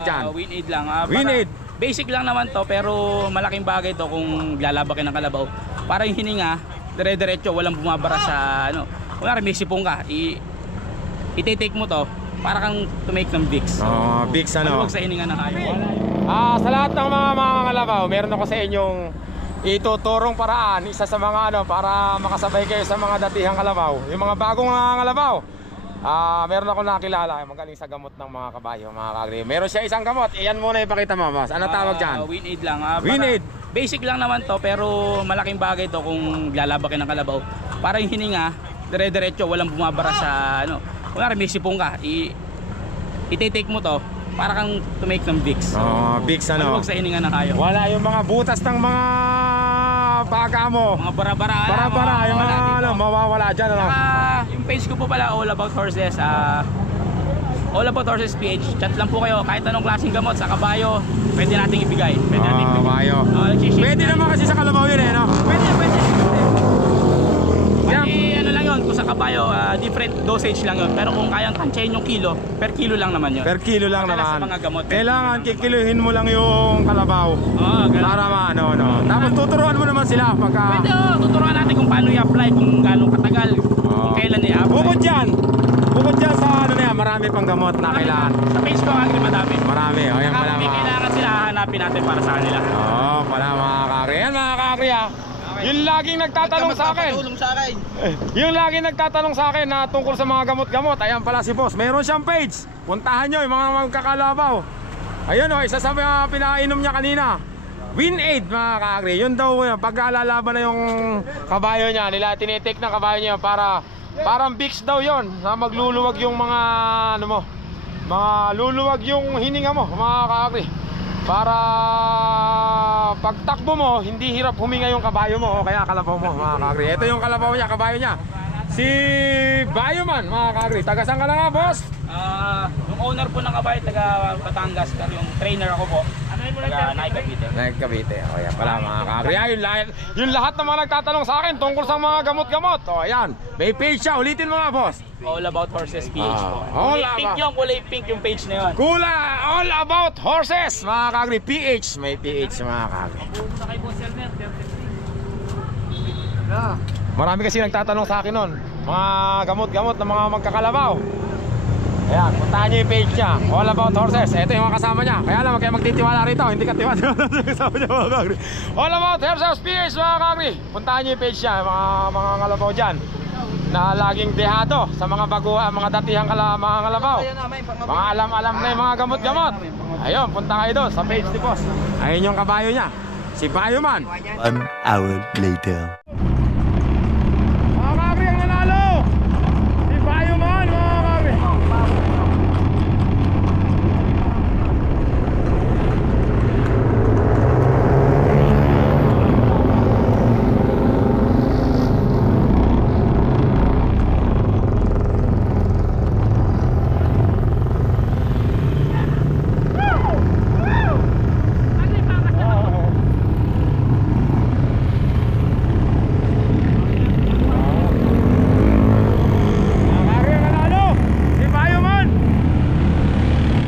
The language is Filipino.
dyan? Win-aid lang. Win-aid. Basic lang naman to, pero malaking bagay to kung lalaba kayo ng kalabaw. Para yung hininga, dire-diretso, walang bumabara sa ano. Kung may sipong ka, i-take mo to, para kang to make ng Vicks. Vicks ano? Maluwag sa hininga ng ayaw. Sa lahat ng mga kalabaw, meron ako sa inyong ituturong paraan. Isa sa mga ano, para makasabay kayo sa mga datihang kalabaw. Yung mga bagong kalabaw. Meron ako nakilala, magaling sa gamot ng mga kabayo, mga kagri. Meron siya isang gamot. Iyan muna ipakita mo, boss. Ano tawag dyan? Win-aid lang. Win-aid. Basic lang naman to, pero malaking bagay to kung lalaba kayo ng kalabaw. Para yung hininga, dire-diretso, walang bumabara sa ano. Kung may sipong ka, i-take mo to, para kang to make ng Vicks. Vicks ano? Maluwag sa hininga ng ayaw. Wala yung mga butas ng mga baga mo. Mga bara-bara. Bara-bara, yung mga ano, mawawala dyan ano? Yung page ko po pala, All About Horses. All About Horses PH. Chat lang po kayo, kahit anong klaseng gamot sa kabayo, pwede nating ibigay. Pwede nating ibigay. Kabayo. Pwede naman kasi sa kalabaw yun eh, no? Pwede. Yeah. Ano lang yun, kung sa kabayo, different dosage lang yun. Pero kung kayang tansyahin yung kilo, per kilo lang naman yun. Per kilo lang Madalas naman. sa mga gamot, Kailangan kikiluhin mo lang yung kalabaw. Ganun. Para maano, no? Tapos tuturuan mo naman sila pagka... Pwede, tuturuan natin kung paano i-apply, kung gano'ng katagal, kung kailan i-apply. Bukod dyan sa ano na yan, marami pang gamot na kailangan. Sa page ko, Agri, madami. Marami, o yan pala Kung may mga... kailangan sila, hahanapin natin para sa kanila. Pala mga kakri. Yan mga kakri ha. Yung laging nagtatanong sa akin. Yung laging nagtatanong sa akin na tungkol sa mga gamot-gamot. Ayan pala si boss. Mayroon siyang page. Puntahan nyo yung mga magkakalabaw. Ayun o, isa sa mga pinainom niya kanina. Win-aid mga kakri. Yun daw, pag alalaban na yung kabayo niya, nila tinitake ng kabayo niya para parang Vicks daw yun. Na magluluwag yung mga ano mo. Luluwag yung hininga mo mga kakri. Para pagtakbo mo, hindi hirap huminga yung kabayo mo o kaya kalabaw mo mga kakri. Ito yung kalabaw niya, kabayo niya. Si Bayoman mga kakri. Taga saan ka na nga boss? Yung owner po ng kabayo, taga Batangas. Yung trainer ako po, taga Nike Cavite. Nike Cavite. O yan pala mga kakri. Yung lahat ng mga nagtatanong sa akin tungkol sa mga gamot-gamot. O ayan, may page siya. Ulitin mo nga boss. All About Horses PH po. Kulay pink yung page na yun. All About Horses mga kakri. PH. May PH mga kakri. Marami kasi nagtatanong sa akin nun, mga gamot-gamot ng mga magkakalabaw. Ayan, puntahan nyo yung page niya, All About Horses. Ito yung mga kasama niya. Kaya lang, huwag kayo magtitiwala rito. Hindi ka tiwala sa kasama niya mga kakri. All About Horses PH mga kakri. Puntahan nyo yung page niya, mga kalabaw dyan na laging dehado sa mga baguhan, mga datihang mga kalabaw. Mga alam-alam na yung mga gamot-gamot. Ayun, punta kayo doon sa page ni boss. Ayun yung kabayo niya, si Bayoman. 1 hour later.